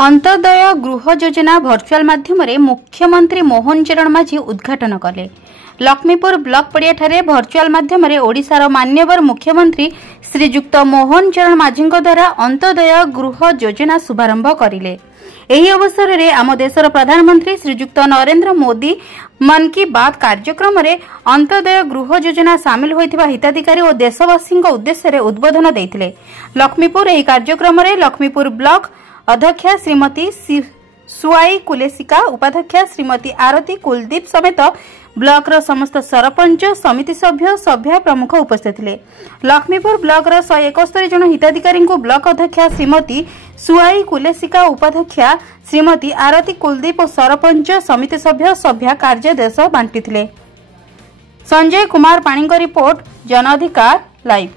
अंत्योदय गृह योजना भर्चुआल माध्यम मुख्यमंत्री मोहन चरण माझी उद्घाटन कले। लक्ष्मीपुर ब्लॉक पड़िया ठारे भर्चुआल माध्यम ओडिशार मान्यवर मुख्यमंत्री श्रीजुक्त मोहन चरण माझी द्वारा अंत्योदय गृह योजना शुभारंभ करिले। एही अवसर में आम देशर प्रधानमंत्री श्रीजुक्त नरेंद्र मोदी मन की बात कार्यक्रम में अंत्योदय गृह योजना सामिल होइथिबा हिताधिकारी और देशवासी उद्देश्य उद्बोधन देथिले। लक्ष्मीपुर एही कार्यक्रम में लक्ष्मीपुर ब्लॉक अध्यक्षा श्रीमती सुआई कुलेसिका, उपाध्यक्षा श्रीमती आरती कुलदीप समेत ब्लॉक रो समस्त सरपंच, समिति सभ्य, सभ्या प्रमुख उपस्थित थे। लक्ष्मीपुर ब्लॉक रो 171 जन हिताधिकारी को ब्लॉक अध्यक्षा श्रीमती सुआई कुलेसिका, उपाध्यक्षा श्रीमती आरती कुलदीप और सरपंच, समिति सभ्य, सभ्या कार्यादेश बांटी थे। संजय कुमार पाणी रिपोर्ट, जन अधिकार लाइव।